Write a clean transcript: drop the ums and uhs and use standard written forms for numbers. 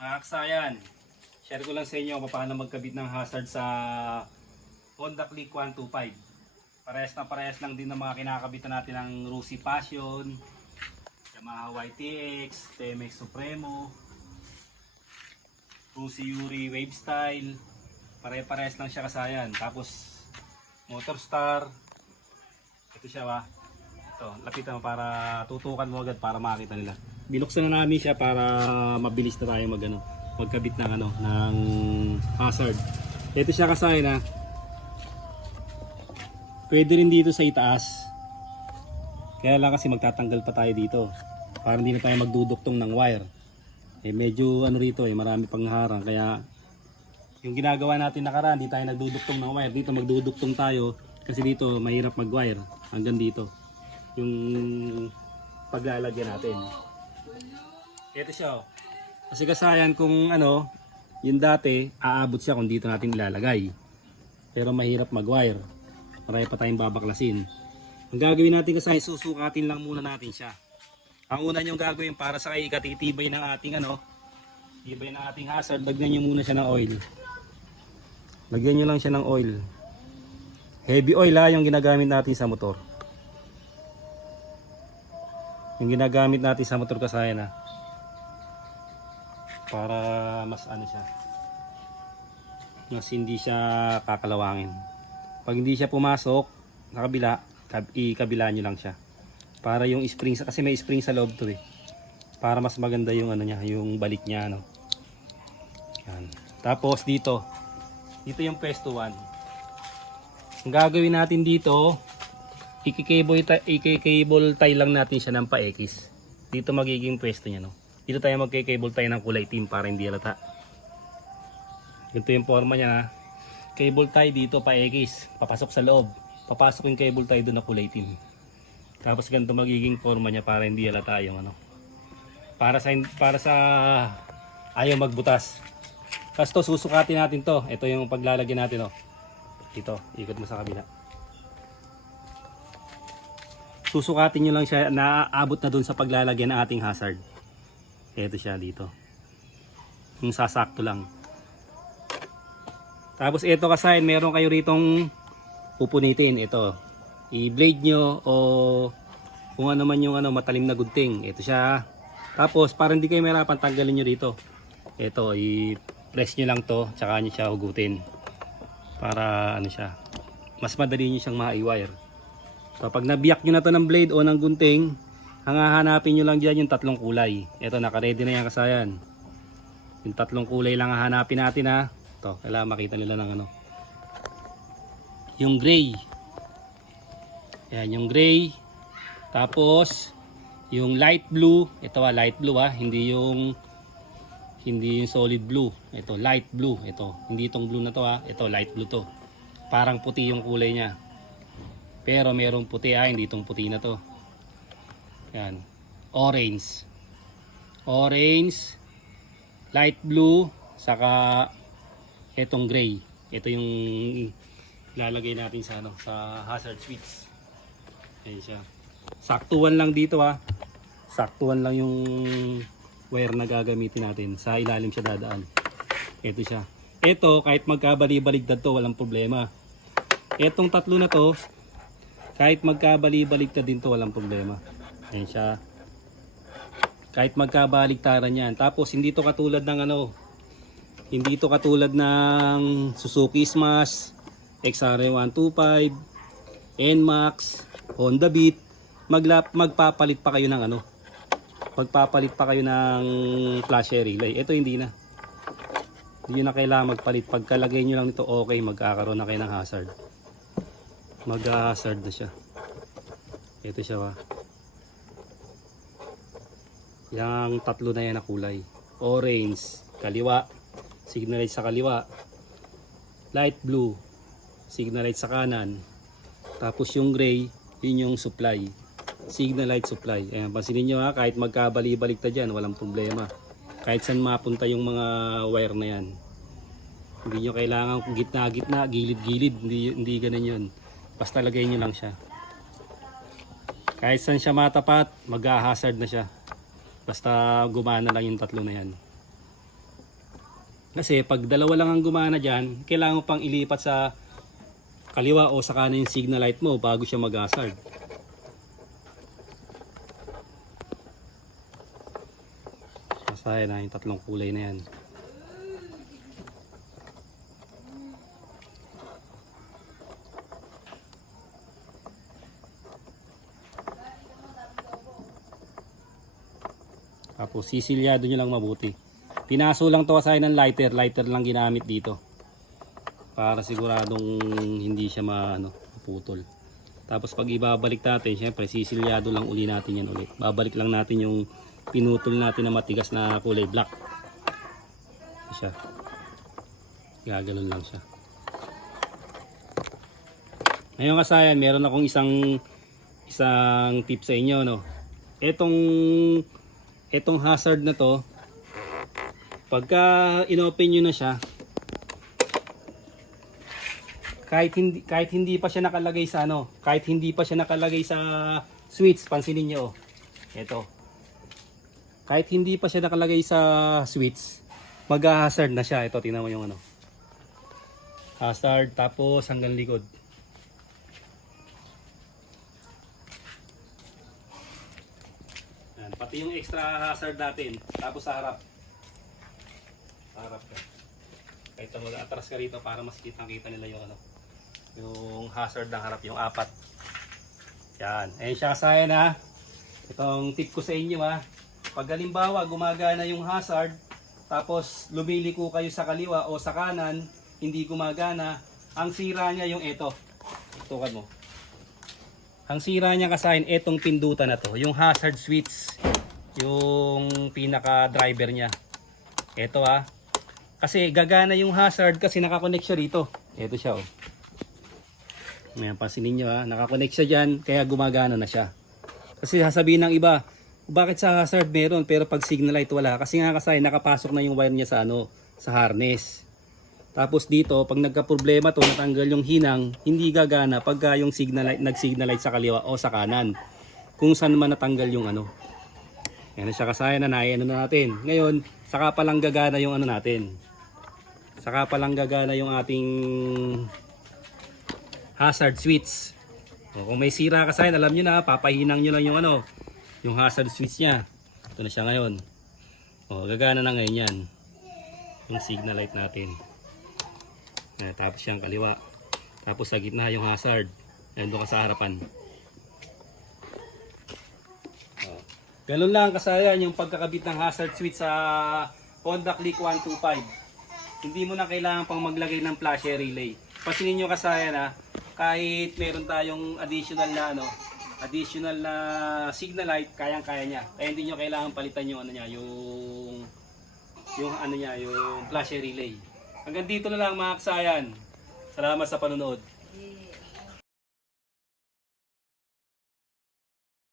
Mga aksayan, share ko lang sa inyo kung paano magkabit ng hazard sa Honda Click 125. Parehas lang din ng mga kinakabitan natin ng Rusi Passion, Yamaha YTX, TMX Supremo, Rusi Yuri Wave Style. Parehas lang siya kasayan. Tapos Motor Star. Ito siya ba? Ito, lapitan mo para tutukan mo agad para makita nila. Binuksan na namin siya para mabilis na tayo magkabit ng hazard. Ito siya kasay na. Pwede rin dito sa itaas. Kaya lang kasi magtatanggal pa tayo dito para hindi na tayo magduduktong ng wire. Medyo rito marami pang harang, kaya yung ginagawa natin nakaraan, di tayo nagduduktong ng wire. Dito magduduktong tayo kasi dito mahirap mag-wire hanggang dito. Yung paglalagyan natin. Ito siya oh. Kasi kasayan kung yung dati aabot siya kung dito natin ilalagay. Pero mahirap mag-wire. Marami pa tayong babaklasin. Ang gagawin natin kasi susukatin lang muna natin siya. Ang una niyong gagawin para sa ikatitibay ng ating tibay ng ating hazard, lagyan niyo muna siya ng oil. Lagyan niyo lang siya ng oil. Heavy oil yung ginagamit natin sa motor. Yung ginagamit natin sa motor kasayan para mas siya. Mas hindi siya kakalawangin. Pag hindi siya pumasok sa kabila, ikabila nyo lang siya. Para yung spring, kasi may spring sa loob to para mas maganda yung niya, yung balik niya Yan. Tapos dito yung pwesto 1. Ang gagawin natin dito, i-cable tie lang natin siya ng pa-X. Dito magiging pwesto niya Dito tayo magke-cable tie ng kulay team para hindi halata. Ganito yung forma niya. Cable tie dito pa-X, papasok sa loob. Papasok yung cable tie doon na kulay team. Tapos ganito magiging forma niya para hindi halata yung para sa ayaw magbutas. Tapos to, susukatin natin to. Ito yung paglalagyan natin Ito, ikot mo sa kabila. Susukatin nyo lang siya na aabot na dun sa paglalagyan ng ating hazard. Ito siya dito. Yung sasakto lang. Tapos ito kasayin, meron kayo ritong pupunitin. Ito, i-blade nyo o kung ano man yung matalim na gunting. Ito siya. Tapos para hindi kayo mahirapan, tanggalin nyo rito. Ito, i-press nyo lang to, tsaka nyo siya hugutin. Para siya, mas madali nyo siyang ma-wire. So pag nabiyak nyo na to ng blade o ng gunting, ang hahanapin nyo lang dyan yung tatlong kulay. Ito, naka-ready na yan kasayan. Yung tatlong kulay lang hahanapin natin Ito, kailangan makita nila ng yung gray. Yan, yung gray. Tapos yung light blue. Ito light blue hindi yung solid blue. Ito light blue. Ito, hindi itong blue na to Ito light blue to. Parang puti yung kulay niya. Pero merong puti hindi itong puti na to. Yan. Orange. Orange, light blue, saka etong gray. Ito yung lalagay natin sa hazard switch. Ayan siya. Saktuan lang dito Saktuan lang yung wire na gagamitin natin. Sa ilalim siya dadaan. Ito siya. Ito kahit magkabali-baligtad to, walang problema. Etong tatlo na to, kahit magkabali-baligtad din to, walang problema. Ayan siya. Kahit magkabaligtaran yan. Tapos hindi to katulad ng hindi to katulad ng Suzuki Smash, XR125, NMAX, Honda Beat. Magpapalit pa kayo ng magpapalit pa kayo ng flasher relay. Ito hindi na. Hindi na kailangan magpalit. Pagkalagay nyo lang nito, okay, magkakaroon na kayo ng hazard. Mag-hazard na siya. Ito siya Yang tatlo na yan na kulay. Orange, kaliwa, signal light sa kaliwa. Light blue, signal light sa kanan. Tapos yung gray, yun yung supply. Signal light supply. Ayan, pansinin nyo kahit magkabali-baligtad dyan, walang problema. Kahit saan mapunta yung mga wire na yan. Hindi nyo kailangan gitna-gitna, gilid-gilid. Hindi ganun yun. Basta lagay nyo lang siya. Kahit saan siya matapat, mag-hazard na siya. Basta gumana lang yung tatlo na yan. Kasi pag dalawa lang ang gumana dyan, kailangan mo pang ilipat sa kaliwa o sa kanan yung signal light mo bago siya mag-hazard. Masaya na yung tatlong kulay na yan. Tapos sisilyado nyo lang mabuti. Pinaso lang to kasi ng lighter. Lighter lang ginamit dito. Para siguradong hindi siya maputol. Tapos pag ibabalik natin, syempre sisilyado lang uli natin yan ulit. Babalik lang natin yung pinutol natin na matigas na kulay black. Ito siya. Gaganon lang siya. Ngayon kasayan, meron akong isang tip sa inyo, no. Etong hazard na to, pagka inopen nyo na siya, kahit hindi pa siya nakalagay sa kahit hindi pa siya nakalagay sa switch, pansinin niyo, ito. Kahit hindi pa siya nakalagay sa switch, mag-hazard na siya. Ito, tingnan mo yung hazard, tapos hanggang likod. Yan, pati yung extra hazard natin, tapos sa harap. Sa harap ka. Kahit mag-atras ka rito para mas kitang-kita nila yung yung hazard ng harap, yung apat. Yan, ayun siya kasayan ha. Itong tip ko sa inyo ha. Pag halimbawa gumagana yung hazard, tapos lumiliko kayo sa kaliwa o sa kanan, hindi gumagana, ang sira niya yung ito. Tukan mo. Ang sira niya kasayan, etong pindutan na to, yung hazard switch, yung pinaka driver niya. Ito ha. Kasi gagana yung hazard kasi nakakonect siya rito. Ito siya oh. Ngayon, pansinin nyo ha, nakakonect siya dyan, kaya gumagana na siya. Kasi sasabihin ng iba, bakit sa hazard meron pero pag signal light wala? Kasi nga kasi nakapasok na yung wire niya sa sa harness. Tapos dito, pag nagka-problema to, natanggal yung hinang, hindi gagana pagka yung signal light, nag-signal light sa kaliwa o sa kanan. Kung saan man natanggal yung Yan na siya kasaya na na natin. Ngayon, saka pa lang gagana yung natin. Saka pa lang gagana yung ating hazard switch. O, kung may sira kasaya, alam nyo na, papahinang nyo lang yung hazard switch niya. Ito na siya ngayon. O, gagana na ngayon yan. Yung signal light natin. Tapos siyang kaliwa. Tapos sa gitna yung hazard. Ayan, doon ka sa harapan. O, ganun lang kasayan yung pagkakabit ng hazard switch sa Honda Click 125. Hindi mo na kailangan pang maglagay ng flasher relay. Pasinin nyo kasayan ha, kahit meron tayong additional na signal light, kayang-kaya niya. Kaya hindi nyo kailangan palitan yung yung flasher relay. Hanggang dito na lang mga kasayan. Salamat sa panonood.